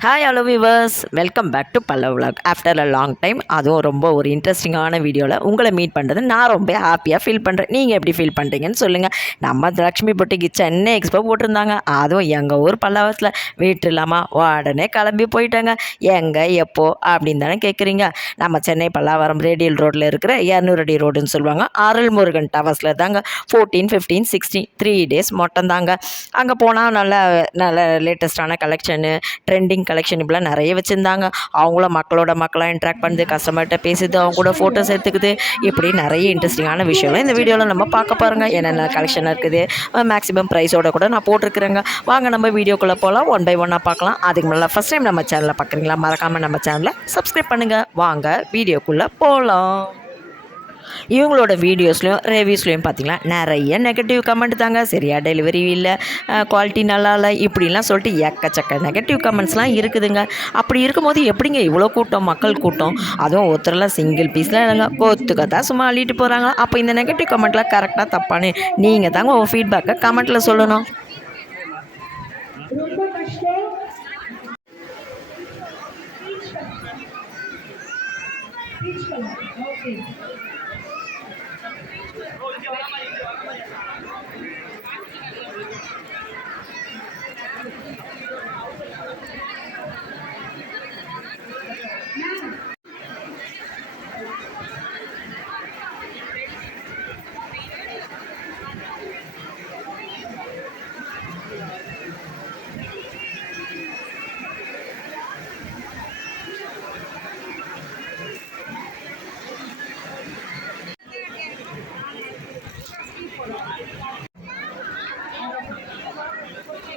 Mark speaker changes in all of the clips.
Speaker 1: Hi hello viewers welcome back to Pallav vlog. After a long time அதுவும் ரொம்ப ஒரு இன்ட்ரெஸ்டிங்கான வீடியோவில் உங்களை மீட் பண்ணுறது நான் ரொம்ப ஹாப்பியாக ஃபீல் பண்ணுறேன் நீங்கள் எப்படி ஃபீல் பண்ணுறீங்கன்னு சொல்லுங்கள் நம்ம லக்ஷ்மி பொட்டிக்கு சென்னை எக்ஸ்போ போட்டிருந்தாங்க. அதுவும் எங்கள் ஊர் பல்லவத்தில். வீட்டு இல்லாமல் உடனே கிளம்பி போயிட்டாங்க. எங்கே எப்போ அப்படின்னு தானே கேட்குறீங்க நம்ம சென்னை பல்லாவரம் ரேடியல் ரோட்டில் இருக்கிற இரநூறு அடி ரோடுன்னு சொல்லுவாங்க. அருள்முருகன் டவர்ஸில் தாங்க fourteen fifteen sixteen three days மட்டும் தாங்க அங்கே போனால் நல்ல நல்ல லேட்டஸ்ட்டான கலெக்ஷனு ட்ரெண்டிங் கலெக்ஷன் இப்படிலாம் நிறைய வச்சுருந்தாங்க. அவங்களும் மக்களோட மக்களாக இன்ட்ராக்ட் பண்ணுது கஸ்டமர்கிட்ட பேசுது அவங்க கூட ஃபோட்டோஸ் எடுத்துக்குது. இப்படி நிறைய இன்ட்ரெஸ்டிங்கான விஷயம்லாம் இந்த வீடியோவில் நம்ம பார்க்க பாருங்கள் என்னென்ன கலெக்ஷன் இருக்குது மேக்ஸிமம் ப்ரைஸோட கூட நான் போட்டிருக்கிறேங்க. வாங்க நம்ம வீடியோக்குள்ளே போகலாம் ஒன் பை ஒன்னாக பார்க்கலாம். அதுக்கு முன்னாடி ஃபஸ்ட் டைம் நம்ம சேனலில் பார்க்குறீங்களா? மறக்காமல் நம்ம சேனலை சப்ஸ்கிரைப் பண்ணுங்கள் வாங்க வீடியோக்குள்ளே போகலாம் இவங்களோட வீடியோஸ்லையும் ரிவ்யூஸ்லையும் பார்த்தீங்கன்னா நிறைய நெகட்டிவ் கமெண்ட் தாங்க. சரியா டெலிவரி இல்லை குவாலிட்டி நல்லா இல்லை இப்படிலாம் சொல்லிட்டு எக்கச்சக்க நெகட்டிவ் கமெண்ட்ஸ்லாம் இருக்குதுங்க. அப்படி இருக்கும்போது எப்படிங்க இவ்வளோ கூட்டம் மக்கள் கூட்டம்? அதுவும் ஒருத்தரெல்லாம் சிங்கிள் பீஸ்லாம் இல்லைங்க. கொத்துக்க தான் சும்மா அள்ளிட்டு போகிறாங்க அப்போ இந்த நெகட்டிவ் கமெண்ட்லாம் கரெக்டாக தப்பானு நீங்கள் தாங்க உங்கள் ஃபீட்பேக்கை கமெண்ட்டில் சொல்லணும்
Speaker 2: ரொம்ப கஷ்டம் peach colour okay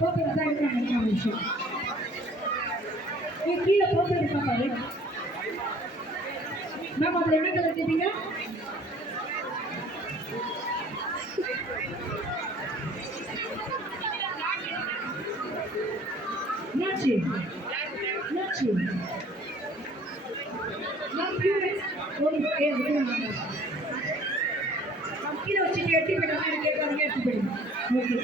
Speaker 2: okay sir இருக்காங்க விஷயம் நீ கீழே போட்டு இருக்கா பாரு. மேம் அதில் என்ன கலர் கேட்டீங்க? என்னாச்சு? என்னாச்சு? மேம் கீழே ஒரு ஏ கீழே வச்சுட்டு எட்டி போயிட்டாங்க கேட்காதீங்க போயிடுங்க. ஓகே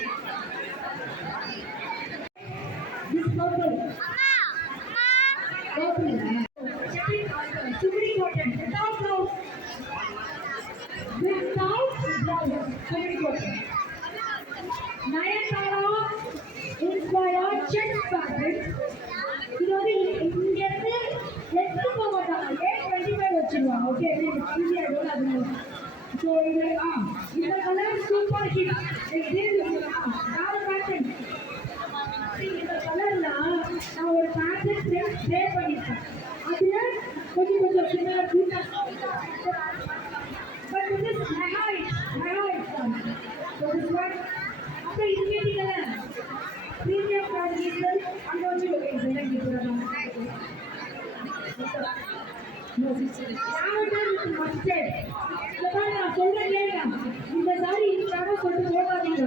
Speaker 2: கலர் சூப்பர் ஹிட் இது நாலு பேட்டர்ன் இந்த கலர்ல நான் ஒரு பேட்டர்ன் ஸ்ப்ரே பண்ணிருக்கேன் அதுல கொஞ்சம் கொஞ்சம் சிமிலர் பட் இது மெகாய்ட் மெகாய்ட் தான் ஸோ திஸ் ஒன் அப்புறம் இது கேட்டீங்கல்ல ப்ரீமியம் குவாலிட்டிகள் அங்கே வச்சு ஓகே சார் இங்கே நான் சொல்றேன் கேளுங்க இந்த சாரி இதுக்காக சொல்லிட்டு போகாதீங்க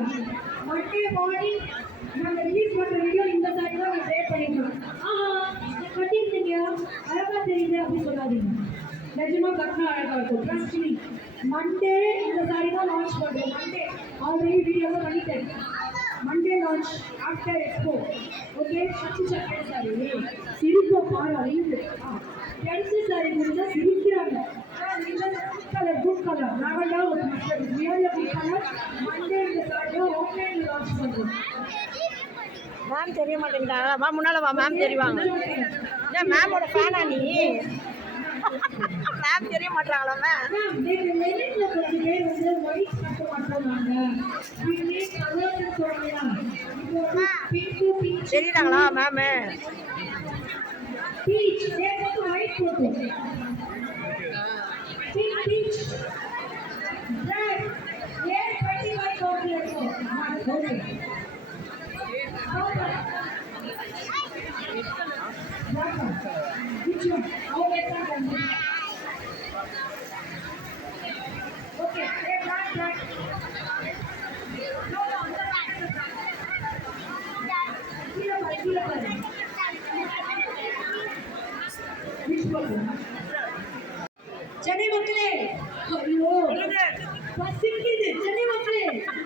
Speaker 2: மண்டே மார்னிங் ரிலீஸ் பண்ற வீடியோ இந்த சாரி தான் நான் ட்ரை பண்ணிருக்கோம் ஆஹா கட்டிருந்தீங்க அழகா தெரியுது அப்படின்னு சொல்லாதீங்க. நிஜமா கட்டினா அழகா இருக்கும். ட்ரஸ்ட் மீ மண்டே இந்த சாரி தான் லான்ச் பண்றோம் மண்டே ஆல்ரெடி வீடியோ பண்ணிட்டேன். Monday launch after expo okay Sachi சக்கரை சாரி சிரிப்பை பாரு அறியுது ஜென்சி சாரி முடிஞ்சா சிரிக்கிறாங்க. கலர் குட் கலர் நாகண்டா ஒரு மக்கள் ரியல் குட் கலர் மண்டே இந்த சாரியை ஆன்லைன் லான்ச் பண்றோம்
Speaker 3: மேம் தெரிய மாட்டேங்கிறாங்களா வா முன்னால வா மேம் தெரிவாங்க. ஏன் மேமோட ஃபேனா நீ? மேம் தெரிய மாட்டாங்களா மேம்
Speaker 2: மெரிட்ல கொஞ்சம் பேர் வந்து ஒயிட் மட்டும் பீச்
Speaker 3: தெரியுறாங்களா மேம்
Speaker 2: பீச் ஒயிட் போட்டோம் பிங்க் பீச்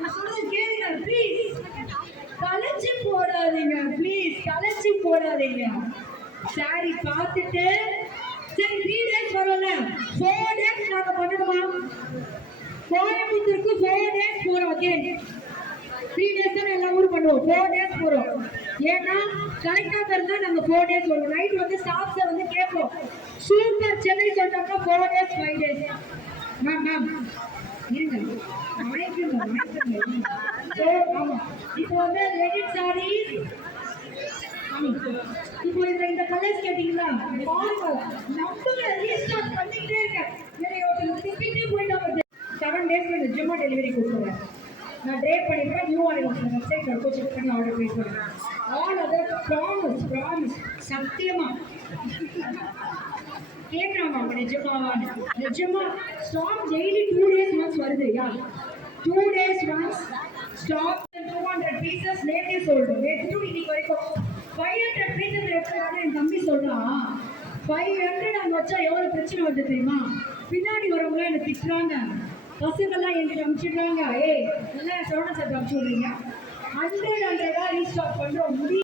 Speaker 2: நான் சொல்றது கேளுங்க ப்ளீஸ் கலைச்சு போடாதீங்க ப்ளீஸ் கலைச்சு போடாதீங்க. சாரி பார்த்துட்டு சரி த்ரீ டேஸ் வரும்ல. ஃபோர் டேஸ் நாங்க பண்ணணுமா? கோயம்புத்தூருக்கு ஃபோர் டேஸ் போறோம் ஓகே த்ரீ டேஸ் தான் எல்லா ஊரும் பண்ணுவோம். ஃபோர் டேஸ் போறோம். ஏன்னா கரெக்டாக இருந்தா நாங்கள் ஃபோர் டேஸ் வருவோம். நைட் வந்து ஸ்டாஃப்ஸை வந்து கேட்போம். சூப்பர் சென்னை சொல்லிட்டாங்க four days five days ma'am ma'am இப்போ வந்து ரெடிட் சாரீஸ் இப்போ இதுல இந்த கலர்ஸ் கேட்டீங்களா பாருங்க நம்புங்க ரீஸ்டார்ட் பண்ணிட்டே இருக்கேன் என்னை ஒருத்தர் திப்பிட்டே போயிட்டாங்க செவன் டேஸ்ல நிஜமா டெலிவரி கொடுத்துறேன் நான் டேட் பண்ணிடுறேன் நியூ ஆர்டர் வெப்சைட் இருக்கும் செக் பண்ணி ஆர்டர் ப்ளேஸ் பண்ணுறேன் ஆல் அதர் ப்ராமிஸ் ப்ராமிஸ் சத்தியமா. கேட்குறாங்க அவங்க. நிஜமாவான்னு நிஜமா stop daily two days once வருது. Yeah two days once stop two hundred pieces நேற்றே சொல்றோம். நேற்று to இன்னைக்கு வரைக்கும் ஃபைவ் ஹண்ட்ரட் பீசஸ் எடுக்கிறாங்க என் தம்பி சொல்றான் ஃபைவ் ஹண்ட்ரட் அங்கே வச்சா எவ்வளோ பிரச்சனை வருது தெரியுமா? பின்னாடி வரவங்க எனக்கு திட்டுறாங்க. பசங்கள்லாம் எங்கிட்ட அனுப்பிச்சிடுறாங்க ஏய் நல்லா சோழ சார் அனுப்பிச்சு விடுறீங்க. ஹண்ட்ரட் ஹண்ட்ரடாக ரீஸ்டாக் பண்ணுறோம்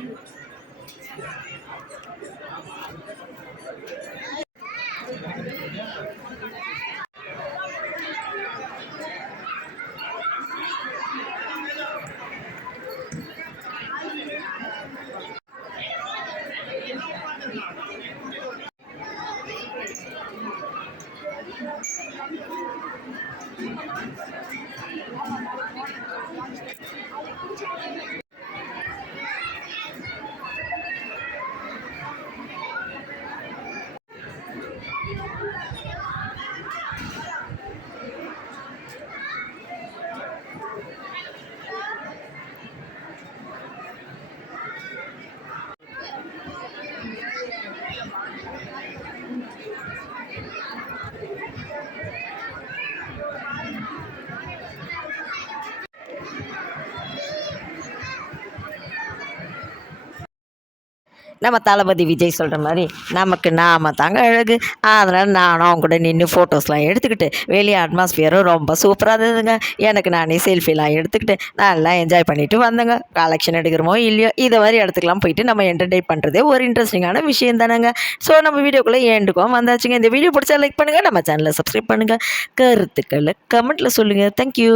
Speaker 2: はあ。
Speaker 1: நம்ம தளபதி விஜய் சொல்கிற மாதிரி நமக்கு நாம தாங்க அழகு. அதனால் நானும் அவங்க கூட நின்று ஃபோட்டோஸ்லாம் எடுத்துக்கிட்டு வெளியே அட்மாஸ்ஃபியரும் ரொம்ப சூப்பராக இருந்ததுங்க. எனக்கு நானே செல்ஃபிலாம் எடுத்துக்கிட்டு நல்லா என்ஜாய் பண்ணிட்டு வந்தேங்க. கலெக்ஷன் எடுக்கிறோமோ இல்லையோ இது மாதிரி இடத்துக்குலாம் போயிட்டு நம்ம என்டர்டெயின் பண்ணுறதே ஒரு இன்ட்ரெஸ்டிங்கான விஷயம் தானேங்க. ஸோ நம்ம வீடியோக்குள்ளே ஏண்டுக்கும். வந்தாச்சுங்க. இந்த வீடியோ பிடிச்சா லைக் பண்ணுங்கள் நம்ம சேனலை சப்ஸ்கிரைப் பண்ணுங்கள் கருத்துக்களை கமெண்ட்டில் சொல்லுங்கள் தேங்க்யூ